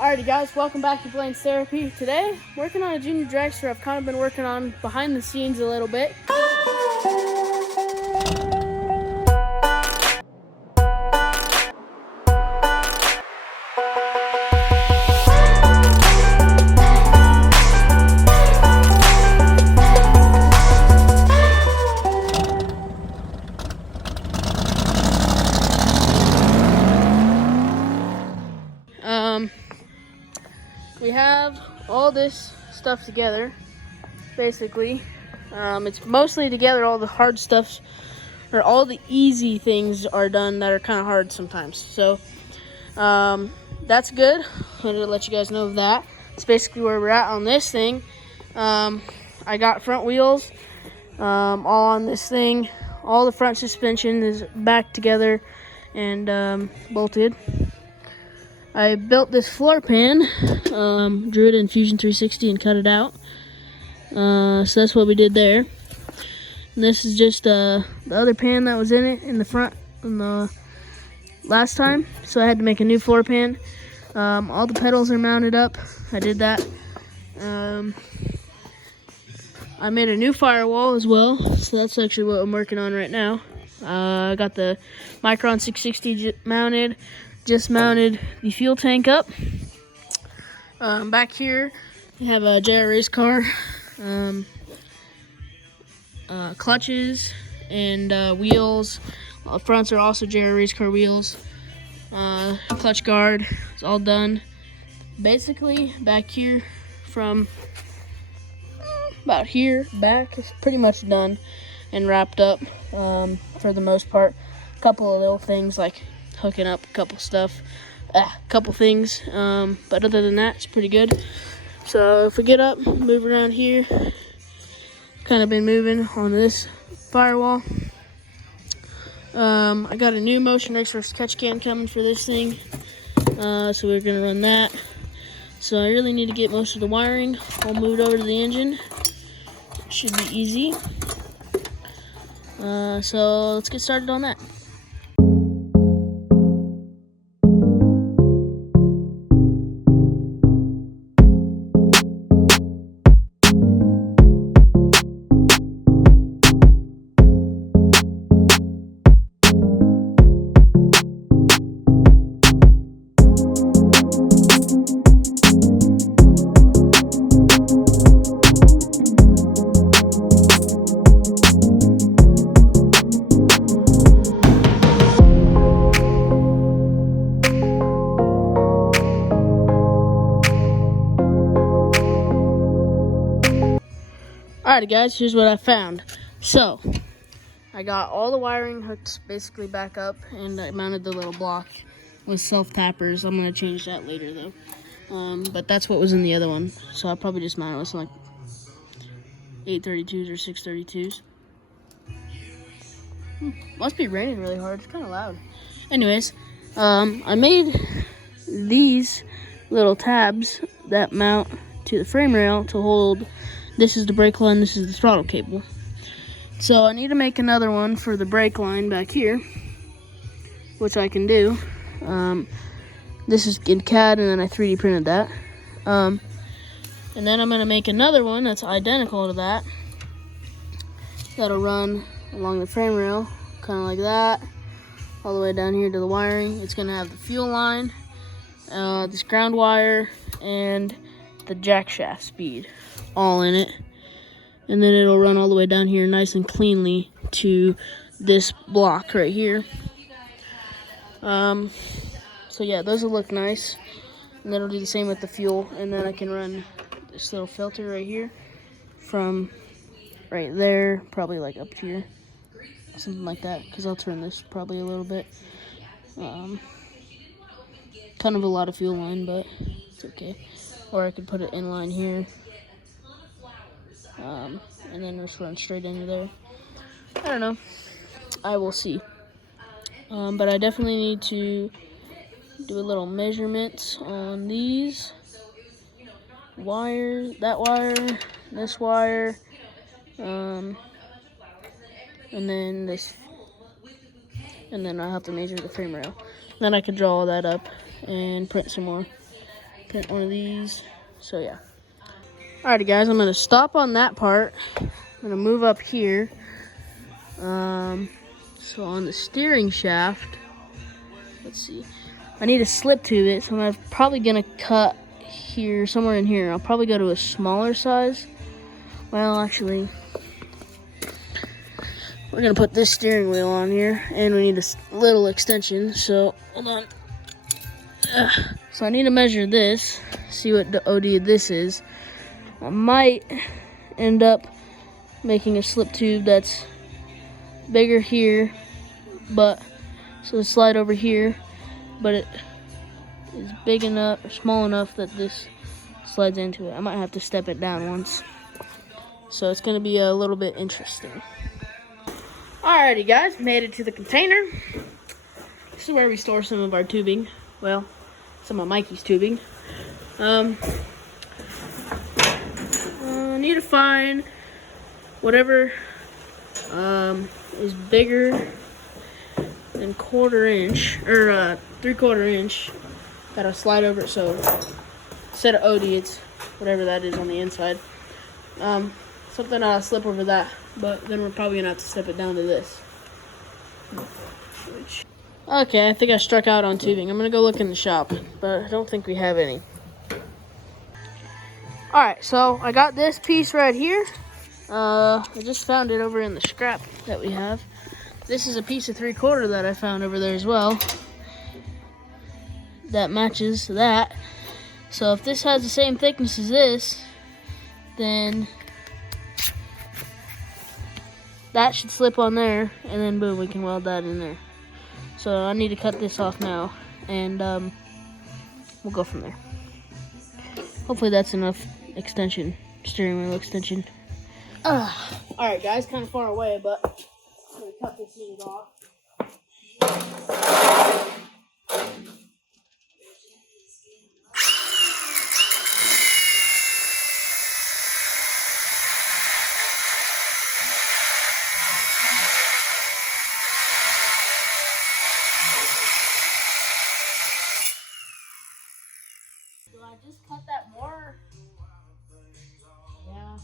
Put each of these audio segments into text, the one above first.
Alrighty guys, welcome back to Blaynes Theapy. Today, working on a Jr Dragster I've kind of been working on behind the scenes a little bit. We have all this stuff together, basically. It's mostly together, all the hard stuff, or all the easy things are done that are kind of hard sometimes. So, that's good. I'm going to let you guys know of that. It's basically where we're at on this thing. I got front wheels, all on this thing. All the front suspension is back together and bolted. I built this floor pan, drew it in Fusion 360 and cut it out. So that's what we did there. And this is just the other pan that was in it in the front in the last time. So I had to make a new floor pan. All the pedals are mounted up. I did that. I made a new firewall as well. So that's actually what I'm working on right now. I got the Micron 660 mounted. Just mounted the fuel tank up. Back here, you have a JR race car, clutches, and wheels. Fronts are also JR race car wheels. Clutch guard is all done. Basically, back here from about here back is pretty much done and wrapped up for the most part. A couple of little things like hooking up a couple things, but other than that, it's pretty good. So if we get up, move around here, kind of been moving on this firewall. I got a new Motion X catch can coming for this thing, so we're gonna run that. So I really need to get most of the wiring all moved over to the engine. Should be easy. So let's get started on that. Alright guys, here's what I found. So, I got all the wiring hooked basically back up, and I mounted the little block with self-tappers. I'm going to change that later though. But that's what was in the other one. So I'll probably just mount it with some like 832s or 632s. Must be raining really hard. It's kind of loud. Anyways, I made these little tabs that mount to the frame rail to hold. This is the brake line, this is the throttle cable. So I need to make another one for the brake line back here, which I can do. This is in CAD, and then I 3D printed that. And then I'm going to make another one that's identical to that. That'll run along the frame rail, kind of like that, all the way down here to the wiring. It's going to have the fuel line, this ground wire, and the jack shaft speed all in it, and then it'll run all the way down here nice and cleanly to this block right here. So yeah, those will look nice, and then it'll do the same with the fuel. And then I can run this little filter right here from right there, probably like up here, something like that, because I'll turn this probably a little bit. Kind of a lot of fuel line, but it's okay. Or I could put it in line here, and then just run straight into there. I don't know. I will see. But I definitely need to do a little measurements on these wires, that wire, this wire, and then this, and then I have to measure the frame rail. Then I can draw all that up and print some more Put one of these. So yeah. Alrighty guys, I'm gonna stop on that part. I'm gonna move up here. So on the steering shaft, let's see. I need a slip tube it, so I'm probably gonna cut here, somewhere in here. I'll probably go to a smaller size. Well, actually, we're gonna put this steering wheel on here, and we need a little extension. So hold on. So I need to measure this, see what the OD of this is. I might end up making a slip tube that's bigger here, but so it'll slide over here, but it is big enough or small enough that this slides into it. I might have to step it down once, so it's gonna be a little bit interesting. Alrighty guys, made it to the container. This is where we store some of our tubing. Well, some of Mikey's tubing. I need to find whatever is bigger than 1/4 inch or 3/4 inch. Gotta slide over it, so instead of OD, it's whatever that is on the inside. Something I'll slip over that, but then we're probably gonna have to step it down to this. Okay, I think I struck out on tubing. I'm gonna go look in the shop, but I don't think we have any. Alright, so I got this piece right here. I just found it over in the scrap that we have. This is a piece of 3/4 that I found over there as well. That matches that. So if this has the same thickness as this, then that should slip on there, and then boom, we can weld that in there. So I need to cut this off now, and we'll go from there. Hopefully that's enough extension, steering wheel extension. Alright guys, kind of far away, but I'm gonna cut this unit off. Do I just cut that more? Yeah.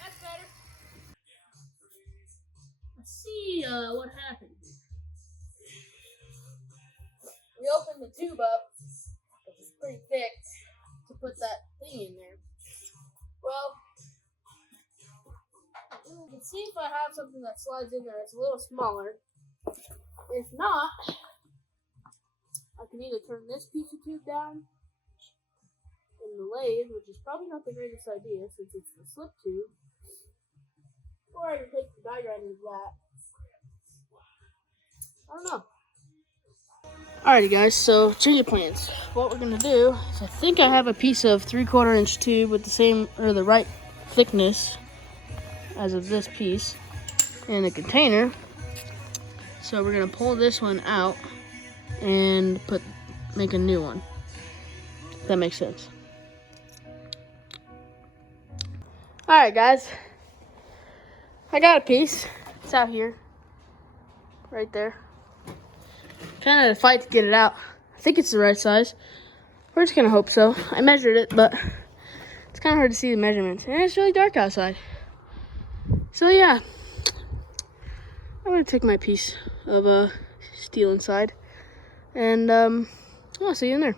That's better. Let's see what happened. We opened the tube up, which is pretty thick, to put that thing in there. Well, we can see if I have something that slides in there. It's a little smaller. If not, I can either turn this piece of tube down in the lathe, which is probably not the greatest idea since it's the slip tube, or I can take the die grinder of that. I don't know. Alrighty guys, so change of plans. What we're gonna do is, I think I have a piece of 3/4 inch tube with the same, or the right thickness as of this piece in the container. So we're gonna pull this one out and make a new one. If that makes sense. Alright guys, I got a piece. It's out here, right there. Kind of had to fight to get it out. I think it's the right size. We're just gonna hope so. I measured it, but it's kind of hard to see the measurements, and it's really dark outside. So yeah, I'm gonna take my piece of steel inside, and I'll see you in there.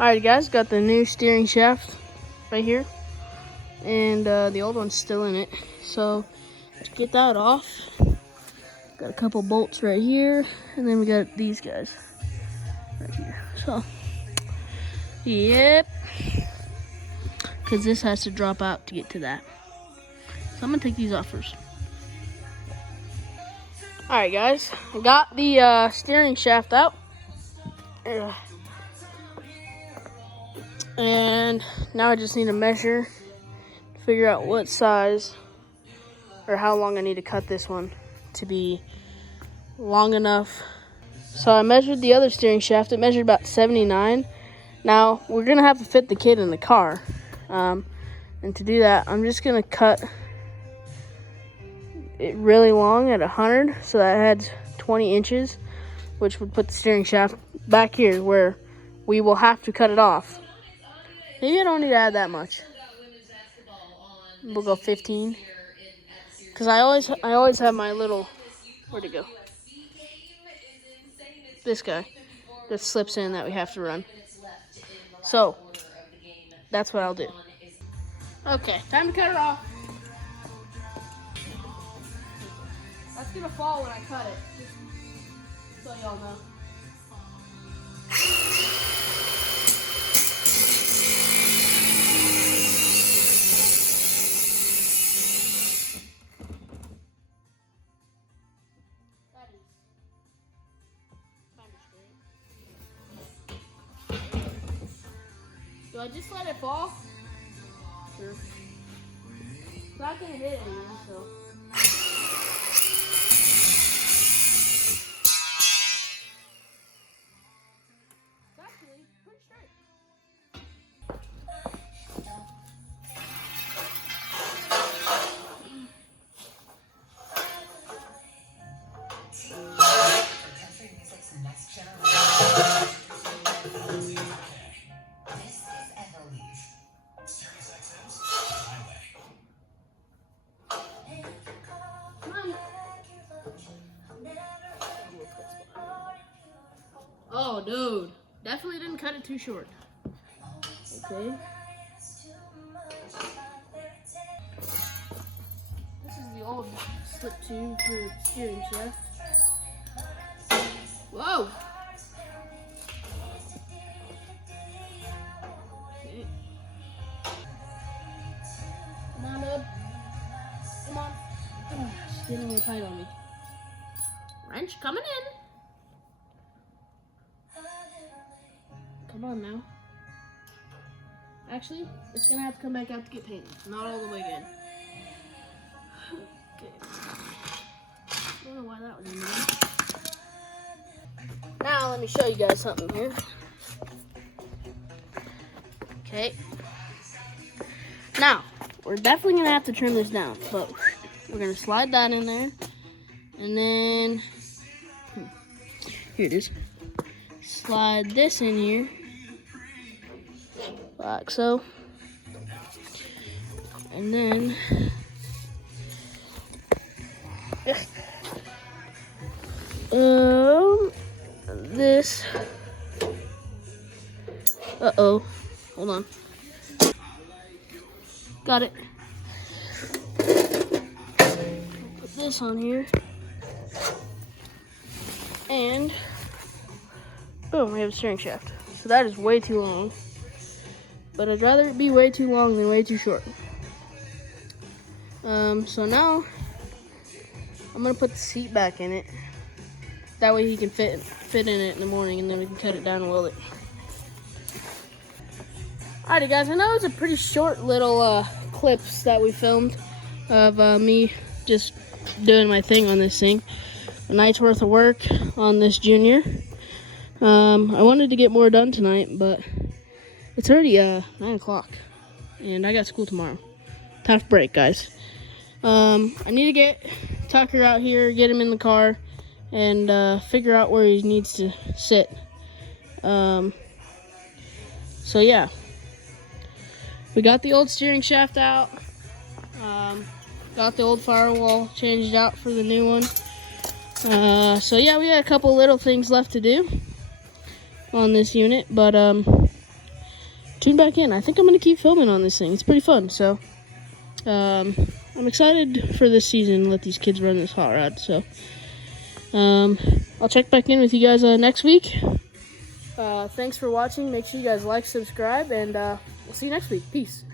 Alright guys, got the new steering shaft right here, and the old one's still in it. So let's get that off. Got a couple bolts right here, and then we got these guys right here. So yep, because this has to drop out to get to that. So I'm gonna take these off first. Alright guys, I got the steering shaft out. And now I just need to measure, figure out what size or how long I need to cut this one to be long enough. So I measured the other steering shaft. It measured about 79. Now we're gonna have to fit the kid in the car. And to do that, I'm just gonna cut it really long at 100, so that adds 20 inches, which would put the steering shaft back here where we will have to cut it off. Maybe I don't need to add that much. We'll go 15, because I always have my little, where'd it go? This guy that slips in that we have to run. So that's what I'll do. Okay, time to cut it off. That's gonna fall when I cut it, just so y'all know. That is kind of straight. Do I just let it fall? Sure. It's not gonna hit anything, so. Oh, dude. Definitely didn't cut it too short. Okay. This is the old slip tube for the steering shaft. Whoa! Okay. Come on, dude. Come on. It's getting a little tight on me. Wrench coming in. Come on now. Actually, it's gonna have to come back out to get painted. Not all the way good. Okay. I don't know why that was in there. Now let me show you guys something here. Okay. Now, we're definitely gonna have to trim this down, but we're gonna slide that in there. And then here it is. Slide this in here. Like so. And then this. Uh-oh. Hold on. Got it. Put this on here. And boom, we have a steering shaft. So that is way too long. But I'd rather it be way too long than way too short. So now I'm gonna put the seat back in it. That way he can fit in it in the morning, and then we can cut it down and weld it. Alrighty guys, I know it's a pretty short little clips that we filmed of me just doing my thing on this thing. A night's worth of work on this Junior. I wanted to get more done tonight, but it's already 9 o'clock, and I got school tomorrow. Tough break, guys. I need to get Tucker out here, get him in the car, and figure out where he needs to sit. So yeah, we got the old steering shaft out. Got the old firewall changed out for the new one. So yeah, we got a couple little things left to do on this unit, but tune back in. I think I'm gonna keep filming on this thing. It's pretty fun. So I'm excited for this season. Let these kids run this hot rod. So I'll check back in with you guys next week. Thanks for watching. Make sure you guys like, subscribe, and we'll see you next week. Peace.